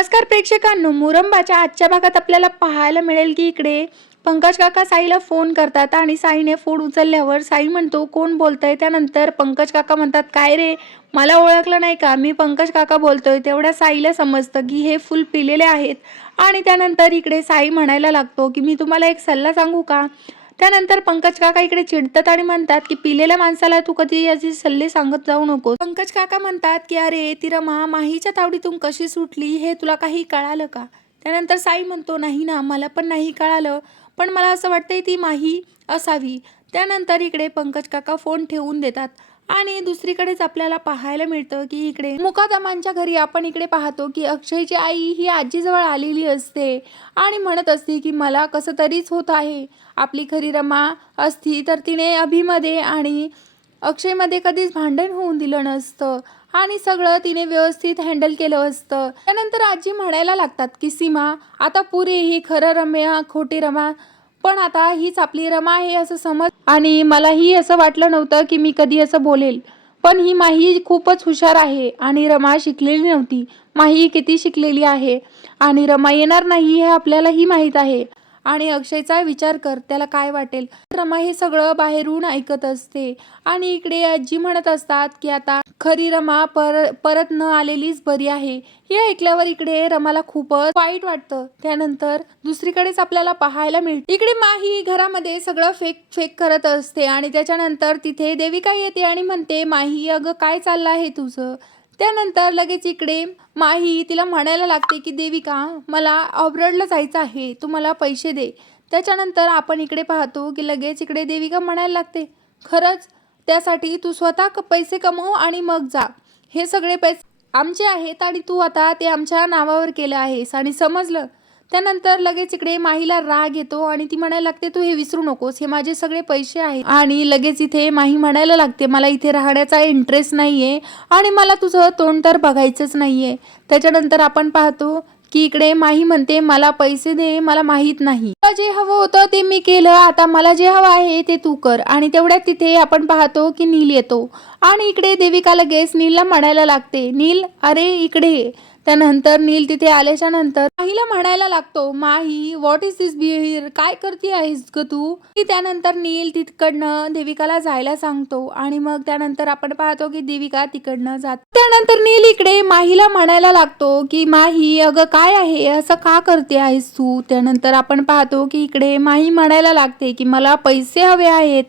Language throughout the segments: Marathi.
नमस्कार प्रेक्षकांनो मुरंबाच्या आजच्या भागात आपल्याला पाहायला मिळेल की इकडे पंकज काका साईला फोन करतात आणि साईने फोन उचलल्यावर साई म्हणतो कोण बोलतंय? त्यानंतर पंकज काका म्हणतात काय रे मला ओळखलं नाही का? मी पंकज काका बोलतोय. तेवढ्या साईला समजतं की हे फुल पिलेले आहेत. आणि त्यानंतर इकडे साई म्हणायला लागतो की मी तुम्हाला एक सल्ला सांगू का? त्यानंतर पंकज काका इकडे चिडतात आणि म्हणतात की पिलेल्या माणसाला तू कधी याचे सल्ले सांगत जाऊ नको पंकज काका म्हणतात की अरे ती रमा माहीच्या तावडीतून कशी सुटली हे तुला काही कळालं का? त्यानंतर साई म्हणतो नाही ना मला पण नाही कळालं पण मला असं वाटतंय ती माही असावी. त्यानंतर इकडे पंकज काका फोन ठेवून देतात. आणि दुसरीकडेच आपल्याला पाहायला मिळतं की इकडे मुकादमांच्या घरी आपण इकडे पाहतो की अक्षयची आई ही आजीजवळ आलेली असते आणि म्हणत असते की मला कसं तरीच होत आहे. आपली खरी रमा असती तर तिने अभिमध्ये आणि अक्षयमध्ये कधीच भांडण होऊन दिलं नसतं आणि सगळं तिने व्यवस्थित हँडल केलं असतं. त्यानंतर आजी म्हणायला लागतात की सीमा आता पुरे ही खरं रम्या खोटी रमा पण आता हीच आपली रमा आहे असं समज आणि मलाही असं वाटलं नव्हतं की मी कधी असं बोलेल. पण ही माही खूपच हुशार आहे आणि रमा शिकलेली नव्हती. माही किती शिकलेली आहे? आणि रमा येणार नाही हे आपल्यालाही माहीत आहे. आणि अक्षयचा विचार कर त्याला काय वाटेल? रमा हे सगळं बाहेरून ऐकत असते. आणि इकडे आजी म्हणत असतात की आता खरी रमा पर परत न आलेलीच बरी आहे. हे ऐकल्यावर इकडे रमाला खूपच वाईट वाटतं. त्यानंतर दुसरीकडेच आपल्याला पाहायला मिळते. इकडे माही घरामध्ये सगळं फेक फेक करत असते आणि त्याच्यानंतर तिथे देविका येते आणि म्हणते माही अगं काय चाललं आहे तुझं? त्यानंतर लगेच इकडे माही तिला म्हणायला लागते की देविका मला ऑब्रॉडला जायचं आहे. तू मला पैसे दे. त्याच्यानंतर आपण इकडे पाहतो की लगेच इकडे देविका म्हणायला लागते खरंच त्यासाठी तू स्वतः क- पैसे कमव आणि मग जा. हे सगळे पैसे आमचे आहेत आणि तू आता ते आमच्या नावावर केलं आहेस. आणि समजलं त्यानंतर लगेच इकडे माहीला राग येतो आणि ती म्हणायला लागते तू हे विसरू नकोस हे माझे सगळे पैसे आहे आणि लगेच इथे माही म्हणायला लागते मला इथे राहण्याचा इंटरेस्ट नाहीये आणि मला तुझं तोंड तर बघायचंच नाहीये. त्याच्यानंतर आपण पाहतो की इकडे माही म्हणते मला पैसे दे मला माहीत नाही. तुला जे हवं होतं ते मी केलं आता मला जे हवं आहे ते तू कर. आणि तेवढ्यात तिथे आपण पाहतो की नील येतो. आणि इकडे देविका लगेच नीलला म्हणायला लागते नील अरे इकडे. त्यानंतर नील तिथे आल्याच्यानंतर माहीला म्हणायला लागतो Mahi what is this behaviour काय करते आहेस ग तू? की त्यानंतर नील तिकडनं देविकाला जायला सांगतो आणि मग त्यानंतर आपण पाहतो की देविका तिकडनं जात त्यानंतर नील इकडे माहीला म्हणायला लागतो की माही अगं काय आहे? असं का करते आहेस तू? त्यानंतर आपण पाहतो की इकडे माही म्हणायला लागते की मला पैसे हवे आहेत.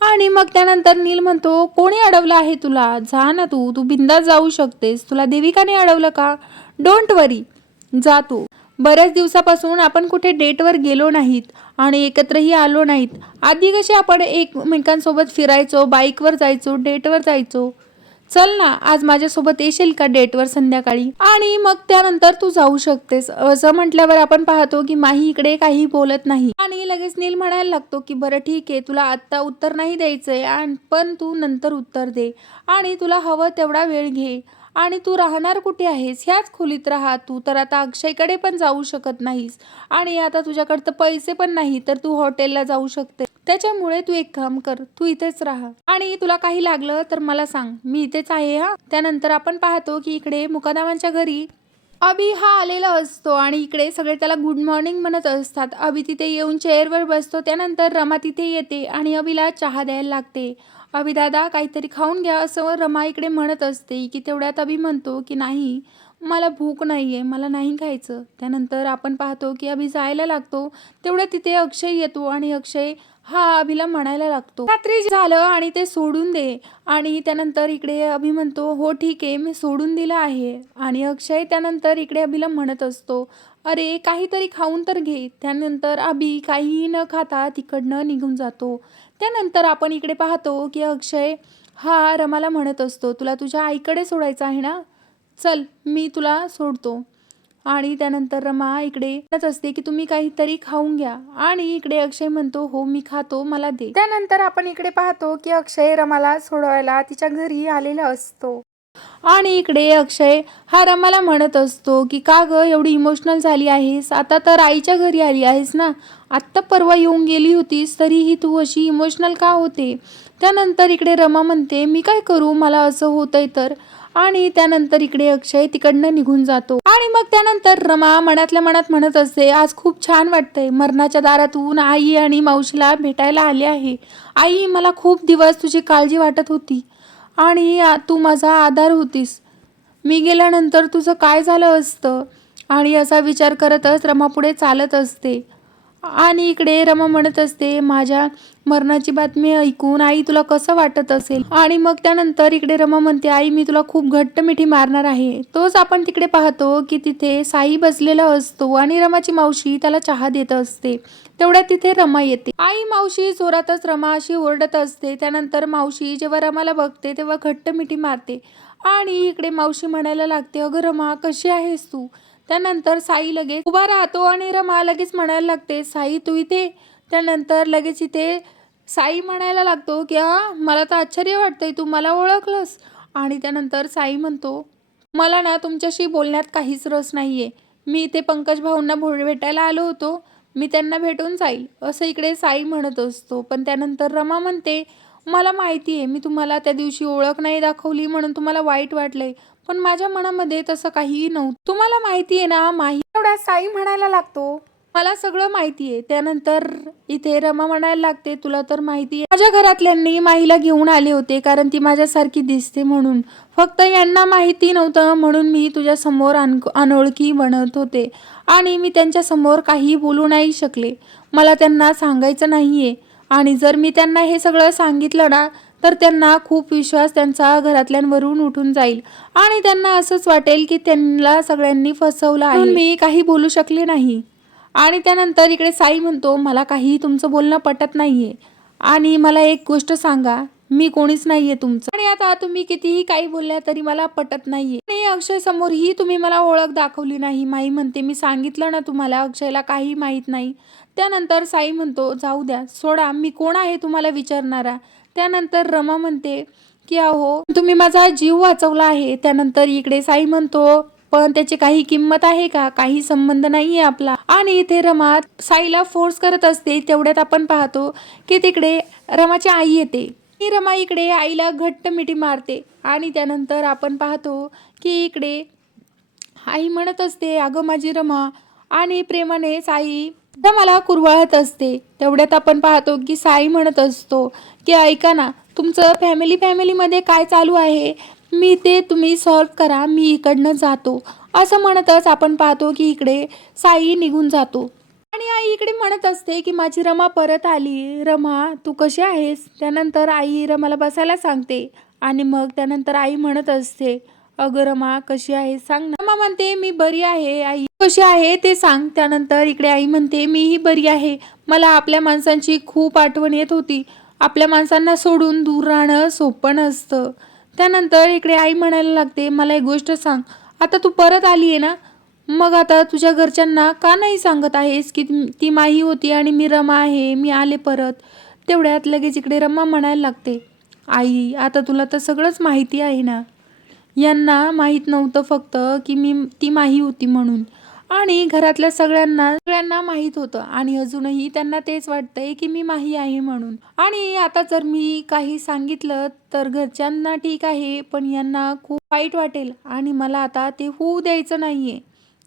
आणि मग त्यानंतर नील म्हणतो कोणी अडवलं आहे तुला? जा ना तू तू बिंदास जाऊ शकतेस. तुला देविकाने अडवलं का? डोंट वरी जा तू. बऱ्याच दिवसापासून आपण कुठे डेटवर गेलो नाहीत आणि एकत्रही आलो नाहीत. आधी कसे आपण एकमेकांसोबत फिरायचो बाईकवर जायचो डेटवर जायचो? चल ना आज माझ्यासोबत येशील का डेटवर संध्याकाळी? आणि मग त्यानंतर तू जाऊ शकतेस. असं म्हटल्यावर आपण पाहतो की माही इकडे काही बोलत नाही. आणि लगेच नील म्हणायला लागतो की बरं ठीक आहे तुला आत्ता उत्तर नाही द्यायचंय आणि पण तू नंतर उत्तर दे. आणि तुला हवं तेवढा वेळ घे. आणि तू राहणार कुठे आहेस? ह्याच खोलीत राहा. तू तर आता अक्षयकडे पण जाऊ शकत नाहीस. आणि आता तुझ्याकडे तर पैसे पण नाही तर तू हॉटेलला जाऊ शकते. त्याच्यामुळे तू एक काम कर तू इथेच राहा. आणि तुला काही लागलं तर मला सांग. मी इथेच आहे हा? त्यानंतर आपण पाहतो की इकडे मुकादामांच्या घरी अभि हा आलेला असतो आणि इकडे सगळे त्याला गुड मॉर्निंग म्हणत असतात. अभि तिथे येऊन चेअरवर बसतो. त्यानंतर रमा तिथे येते आणि अभिला चहा द्यायला लागते. अभि दादा काहीतरी खाऊन घ्या असं रमा इकडे म्हणत असते की तेवढ्यात अभि म्हणतो की नाही मला भूक नाही आहे मला नाही खायचं. त्यानंतर आपण पाहतो की अभि जायला लागतो तेवढ्या तिथे अक्षय येतो आणि अक्षय हा अभिला म्हणायला लागतो रात्री झालं आणि ते सोडून दे. आणि त्यानंतर इकडे अभि म्हणतो हो ठीक आहे मी सोडून दिलं आहे. आणि अक्षय त्यानंतर इकडे अभिला म्हणत असतो अरे काहीतरी खाऊन तर घे. त्यानंतर अभि काहीही न खाता तिकडनं निघून जातो. त्यानंतर आपण इकडे पाहतो की अक्षय हा रमाला म्हणत असतो तुला तुझ्या आईकडे सोडायचं आहे ना? चल मी तुला सोडतो. आणि त्यानंतर रमा इकडे म्हणत असते की तुम्ही काहीतरी खाऊन घ्या. आणि इकडे अक्षय म्हणतो हो मी खातो मला दे. त्यानंतर आपण इकडे पाहतो की अक्षय रमाला सोडवायला तिच्या घरी आलेला असतो. आणि इकडे अक्षय हा रमाला म्हणत असतो की का ग एवढी इमोशनल झाली आहेस? आता तर आईच्या घरी आली आहेस ना? आत्ता परवा येऊन गेली होतीस तरीही तू अशी इमोशनल का होते? त्यानंतर इकडे रमा म्हणते मी काय करू? मला असं होतंय तर. आणि त्यानंतर इकडे अक्षय तिकडनं निघून जातो. आणि मग त्यानंतर रमा मनातल्या मनात म्हणत असते आज खूप छान वाटतंय. मरणाच्या दारातून आई आणि मावशीला भेटायला आले आहे. आई मला खूप दिवस तुझी काळजी वाटत होती. आणि तू माझा आधार होतीस. मी गेल्यानंतर तुझं काय झालं असतं? आणि असा विचार करतच रमा पुढे चालत असते. आणि इकडे रमा म्हणत असते माझ्या मरणाची बातमी ऐकून आई तुला कसं वाटत असेल? आणि मग त्यानंतर इकडे रमा म्हणते आई मी तुला खूप घट्ट मिठी मारणार आहे. तोच आपण तिकडे पाहतो की तिथे साई बसलेला असतो आणि रमाची मावशी त्याला चहा देत असते. तेवढ्यात तिथे रमा येते. आई मावशी जोरातच रमा अशी ओरडत असते. त्यानंतर मावशी जेव्हा रमाला बघते तेव्हा घट्ट मिठी मारते. आणि इकडे मावशी म्हणायला लागते अगं रमा कशी आहेस तू? त्यानंतर साई लगेच उभा राहतो आणि रमा लगेच म्हणायला लागते साई तू इथे त्यानंतर लगेच इथे साई म्हणायला लागतो की हा मला तर आश्चर्य वाटतंय तू मला ओळखलंस. आणि त्यानंतर साई म्हणतो मला ना तुमच्याशी बोलण्यात काहीच रस नाही आहे मी इथे पंकज भाऊंना भो- भेटायला आलो होतो. मी त्यांना भेटून जाईल. असं इकडे साई म्हणत असतो. पण त्यानंतर रमा म्हणते मला माहिती आहे मी तुम्हाला त्या दिवशी ओळख नाही दाखवली म्हणून तुम्हाला वाईट वाटलं आहे पण माझ्या मनामध्ये तसं काहीही नव्हतं. तुम्हाला माहिती आहे ना माही एवढ्या साई म्हणायला लागतो. मला सगळं माहिती आहे. त्यानंतर इथे रमा म्हणायला लागते तुला तर माहिती आहे. माझ्या घरातल्यांनी माहीला घेऊन आले होते कारण ती माझ्यासारखी दिसते म्हणून. फक्त यांना माहिती नव्हतं म्हणून मी तुझ्या समोर अन अनोळखी बनत होते. आणि मी त्यांच्यासमोर काही बोलू नाही शकले. मला त्यांना सांगायचं नाहीये. आणि जर मी त्यांना हे सगळं सांगितलं ना तर त्यांना खूप विश्वास त्यांचा घरातल्यांवरून उठून जाईल. आणि त्यांना असंच वाटेल की त्यांना सगळ्यांनी फसवलं आहे. मी काही बोलू शकले नाही. आणि त्यानंतर इकडे साई म्हणतो मला काही तुमचं बोलणं पटत नाहीये. आणि मला एक गोष्ट सांगा मी कोणीच नाहीये तुमचं. आणि आता तुम्ही कितीही काही बोलल्या तरी मला पटत नाहीये. आणि अक्षय समोरही तुम्ही मला ओळख दाखवली नाही. माई म्हणते मी सांगितलं ना तुम्हाला अक्षयला काही माहीत नाही. त्यानंतर साई म्हणतो जाऊ द्या सोडा मी कोण आहे तुम्हाला विचारणारा? त्यानंतर रमा म्हणते की अहो तुम्ही माझा जीव वाचवला आहे. त्यानंतर इकडे साई म्हणतो पण त्याची काही किंमत आहे का? काही संबंध नाहीये आपला. आणि इथे रमा साईला फोर्स करत असते तेवढ्यात आपण पाहतो की तिकडे रमाची आई येते. रमा इकडे आईला घट्ट मिठी मारते. आणि त्यानंतर आपण पाहतो की इकडे आई म्हणत असते अगं माझी रमा. आणि प्रेमाने साई रमाला कुरवाळत असते. तेवढ्यात आपण पाहतो की साई म्हणत असतो की ऐका ना तुमचं फॅमिली फॅमिलीमध्ये काय चालू आहे? मी ते तुम्ही सॉल्व करा मी इकडनं जातो. असं म्हणतच आपण पाहतो की इकडे साई निघून जातो. आणि आई इकडे म्हणत असते की माझी रमा परत आली. रमा तू कशी आहेस? त्यानंतर आई रमाला बसायला सांगते. आणि मग त्यानंतर आई म्हणत असते अगं रमा कशी आहे सांग ना. रमा म्हणते मी बरी आहे आई. कशी आहे ते सांग. त्यानंतर इकडे आई म्हणते मीही बरी आहे. मला आपल्या माणसांची खूप आठवण येत होती. आपल्या माणसांना सोडून दूर राहणं सोपं नसतं. त्यानंतर इकडे आई म्हणायला लागते मला एक गोष्ट सांग. आता तू परत आली आहे ना? मग आता तुझ्या घरच्यांना का नाही सांगत आहेस की ती- माही होती आणि मी रमा आहे मी आले परत? तेवढ्यात लगेच इकडे रमा म्हणायला लागते आई आता तुला तर सगळंच माहिती आहे ना? यांना माहीत नव्हतं फक्त की मी ती माही होती म्हणून. आणि घरातल्या सगळ्यांना सगळ्यांना माहीत होतं आणि अजूनही त्यांना तेच वाटतंय की मी माही आहे म्हणून. आणि आता जर मी काही सांगितलं तर घरच्यांना ठीक आहे पण यांना खूप वाईट वाटेल आणि मला आता ते होऊ द्यायचं नाहीये.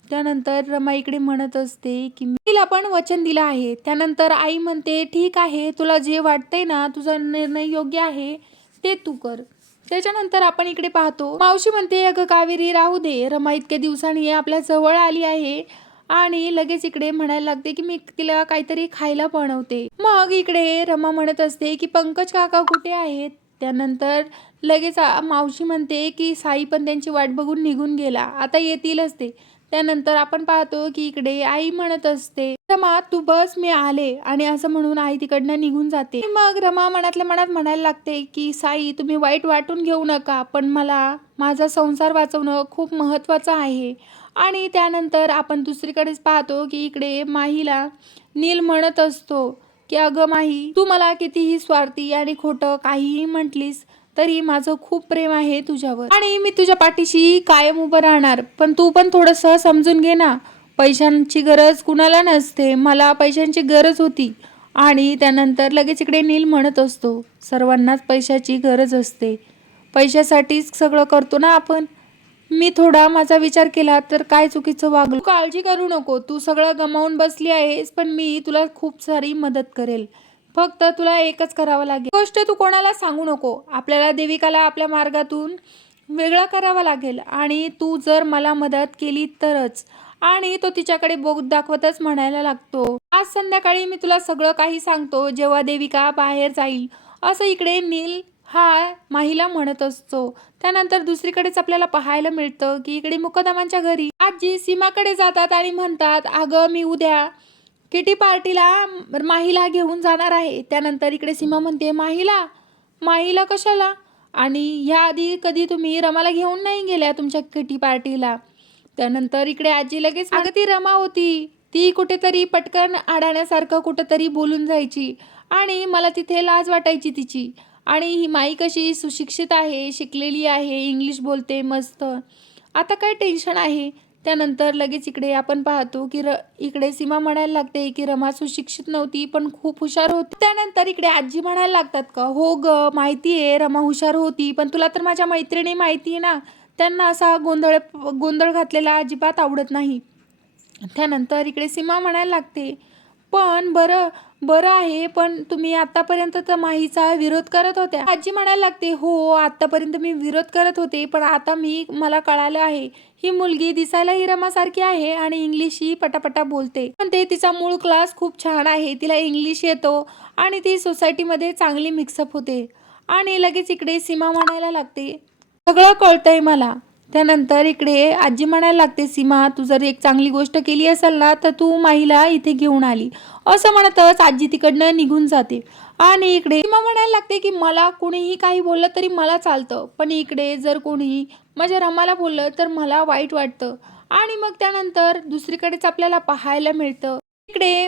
त्यानंतर रमा इकडे म्हणत असते की मी तिला पण वचन दिलं आहे. त्यानंतर आई म्हणते ठीक आहे तुला जे वाटतंय ना तुझा निर्णय योग्य आहे ते तू कर. त्याच्यानंतर आपण इकडे पाहतो मावशी म्हणते अगं कावेरी राहू दे. रमा इतक्या दिवसांनी आपल्या जवळ आली आहे. आणि लगेच इकडे म्हणायला लागते की मी तिला काहीतरी खायला बनवते. मग इकडे रमा म्हणत असते की पंकज काका कुठे आहेत? त्यानंतर लगेच मावशी म्हणते की साई पण त्यांची वाट बघून निघून गेला. आता येतीलच ते. त्यानंतर आपण पाहतो की इकडे आई म्हणत असते रमा तू बस मी आले. आणि असं म्हणून आई तिकडनं निघून जाते. मग रमा मनातल्या मनात म्हणायला लागते की साई तुम्ही वाईट वाटून घेऊ नका पण मला माझा संसार वाचवणं खूप महत्त्वाचं आहे. आणि त्यानंतर आपण दुसरीकडेच पाहतो की इकडे माहीला नील म्हणत असतो की अगं माही तू मला कितीही स्वार्थी आणि खोटं काहीही म्हटलीस तरी माझं खूप प्रेम आहे तुझ्यावर. आणि मी तुझ्या पाठीशी कायम उभं राहणार. पण तू पण थोडंसं समजून घे ना. पैशांची गरज कुणाला नसते. मला पैशांची गरज होती. आणि त्यानंतर लगेच इकडे नील म्हणत असतो सर्वांनाच पैशाची गरज असते. पैशासाठीच सगळं करतो ना आपण. मी थोडा माझा विचार केला तर काय चुकीचं वागलो? काळजी करू नको. तू सगळं गमावून बसली आहेस पण मी तुला खूप सारी मदत करेल. फक्त तुला एकच करावं लागेल. गोष्ट तू कोणाला सांगू नको. आपल्याला देविकाला आपल्या मार्गातून वेगळा करावा लागेल. आणि तू जर मला मदत केली तरच. आणि तो तिच्याकडे बोग दाखवतच म्हणायला लागतो. आज संध्याकाळी मी तुला सगळं काही सांगतो जेव्हा देविका बाहेर जाईल. असं इकडे नील हा माहीला म्हणत असतो. त्यानंतर दुसरीकडेच आपल्याला पाहायला मिळतं की इकडे मुकदमांच्या घरी आजी सीमाकडे जातात आणि म्हणतात अगं मी उद्या किटी पार्टीला माहीला घेऊन जाणार आहे. त्यानंतर इकडे सीमा म्हणते माहीला माहीला कशाला? आणि ह्याआधी कधी तुम्ही रमाला घेऊन नाही गेल्या तुमच्या किटी पार्टीला? त्यानंतर इकडे आजी लगेच अगं ती रमा होती. ती कुठेतरी पटकन अडाण्यासारखं कुठेतरी बोलून जायची आणि मला तिथे लाज वाटायची तिची. आणि ही माई कशी सुशिक्षित आहे शिकलेली आहे इंग्लिश बोलते मस्त. आता काय टेन्शन आहे? त्यानंतर लगेच इकडे आपण पाहतो की र इकडे सीमा म्हणायला लागते की रमा सुशिक्षित नव्हती पण खूप हुशार होती. त्यानंतर इकडे आजी म्हणायला लागतात का हो ग माहिती आहे रमा हुशार होती पण तुला तर माझ्या मैत्रिणी माहिती आहे ना त्यांना असा गोंधळ गोंधळ घातलेला अजिबात आवडत नाही. त्यानंतर इकडे सीमा म्हणायला लागते पण बरं बरं आहे पण तुम्ही आतापर्यंत तर माहीचा विरोध करत होत्या. आजी म्हणायला लागते हो आतापर्यंत मी विरोध करत होते पण आता मी मला कळालं आहे. ही मुलगी दिसायला हिरमासारखी आहे आणि इंग्लिश ही पटापटा बोलते. पण ते तिचा मूळ क्लास खूप छान आहे तिला इंग्लिश येतो आणि ती सोसायटीमध्ये चांगली मिक्सअप होते. आणि लगेच इकडे सीमा म्हणायला लागते सगळं कळतंय मला. त्यानंतर इकडे आजी म्हणायला लागते सीमा तू जर एक चांगली गोष्ट केली असेल ना तर तू माहीला इथे घेऊन आली. असं म्हणतच आजी तिकडनं निघून जाते. आणि इकडे सीमा म्हणायला लागते की मला कोणीही काही बोललं तरी मला चालतं पण इकडे जर कोणी माझ्या रमाला बोललं तर मला वाईट वाटतं. आणि मग त्यानंतर दुसरीकडेच आपल्याला पाहायला मिळतं. इकडे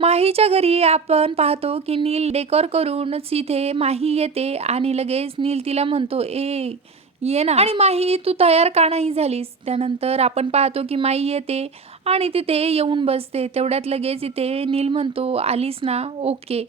माहीच्या घरी आपण पाहतो की नील डेकोर करून इथे माही येते आणि लगेच नील तिला म्हणतो ए ये ना. आणि माही तू तयार का नाही झालीस? त्यानंतर आपण पाहतो की माई येते आणि तिथे येऊन बसते. तेवढ्यात लगेच इथे नील म्हणतो आलीस ना? ओके.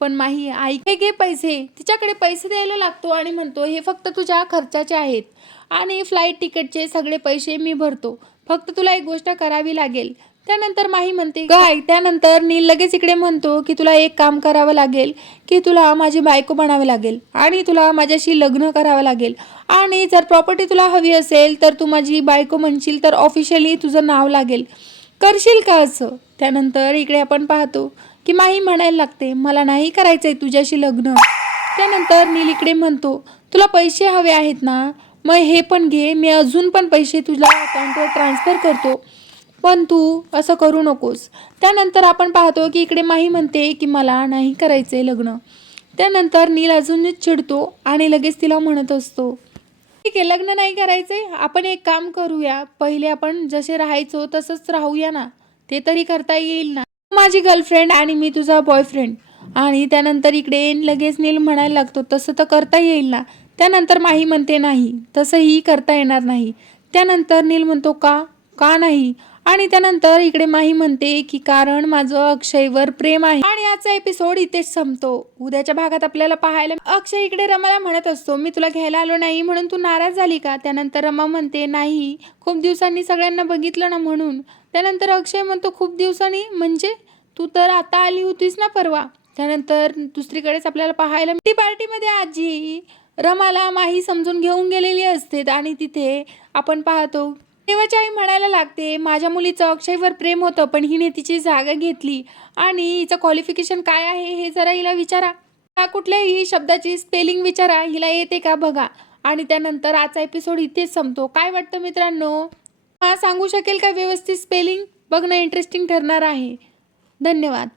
पण माही ऐक हे घे पैसे. तिच्याकडे पैसे द्यायला लागतो आणि म्हणतो हे फक्त तुझ्या खर्चाचे आहेत आणि फ्लाईट तिकीटचे सगळे पैसे मी भरतो. फक्त तुला एक गोष्ट करावी लागेल. त्यानंतर माही म्हणते काय त्यानंतर नील लगेच इकडे म्हणतो की तुला एक काम करावं लागेल की तुला माझी बायको बनावे लागेल आणि तुला माझ्याशी लग्न करावं लागेल. आणि जर प्रॉपर्टी तुला हवी असेल तर तू माझी बायको म्हणशील तर ऑफिशियली तुझं नाव लागेल. करशील का असं? त्यानंतर इकडे आपण पाहतो की माही म्हणायला लागते मला नाही करायचंय तुझ्याशी लग्न. त्यानंतर नील इकडे म्हणतो तुला पैसे हवे आहेत ना? मग हे पण घे मी अजून पण पैसे तुझ्या अकाउंटवर ट्रान्सफर करतो. पण तू असं करू नकोस. त्यानंतर आपण पाहतो की इकडे माही म्हणते की मला नाही करायचंय लग्न. त्यानंतर नील अजूनच चिडतो आणि लगेच तिला म्हणत असतो ठीक आहे लग्न नाही करायचंय. आपण एक काम करूया. पहिले आपण जसे राहायचो तसंच राहूया ना. ते तरी करता येईल ना? माझी गर्लफ्रेंड आणि मी तुझा बॉयफ्रेंड आणि त्यानंतर इकडे लगेच नील म्हणायला लागतो तसं तर करता येईल ना. त्यानंतर माही म्हणते नाही तसंही करता येणार नाही. त्यानंतर नील म्हणतो का? का नाही? आणि त्यानंतर इकडे माही म्हणते की कारण माझं अक्षयवर प्रेम आहे. आणि आजचा एपिसोड इथेच संपतो. उद्याच्या भागात आपल्याला पाहायला अक्षय इकडे रमाला म्हणत असतो मी तुला घ्यायला आलो नाही म्हणून तू नाराज झाली का? त्यानंतर रमा म्हणते नाही खूप दिवसांनी सगळ्यांना बघितलं ना म्हणून. त्यानंतर अक्षय म्हणतो खूप दिवसांनी? म्हणजे? तू तर आता आली होतीस ना परवा. त्यानंतर दुसरीकडेच आपल्याला पाहायला ती पार्टीमध्ये आजी रमाला माही समजून घेऊन गेलेली असते आणि तिथे आपण पाहतो देवाची आई म्हणायला लागते माझ्या मुलीचं अक्षयवर प्रेम होतं पण हिने तिची जागा घेतली. आणि हिचं क्वालिफिकेशन काय आहे हे जरा हिला विचारा. का कुठल्याही शब्दाची स्पेलिंग विचारा हिला येते का बघा. आणि त्यानंतर आजचा एपिसोड इथेच संपतो. काय वाटतं मित्रांनो? हा सांगू शकेल का व्यवस्थित स्पेलिंग बघणं इंटरेस्टिंग ठरणार आहे. धन्यवाद.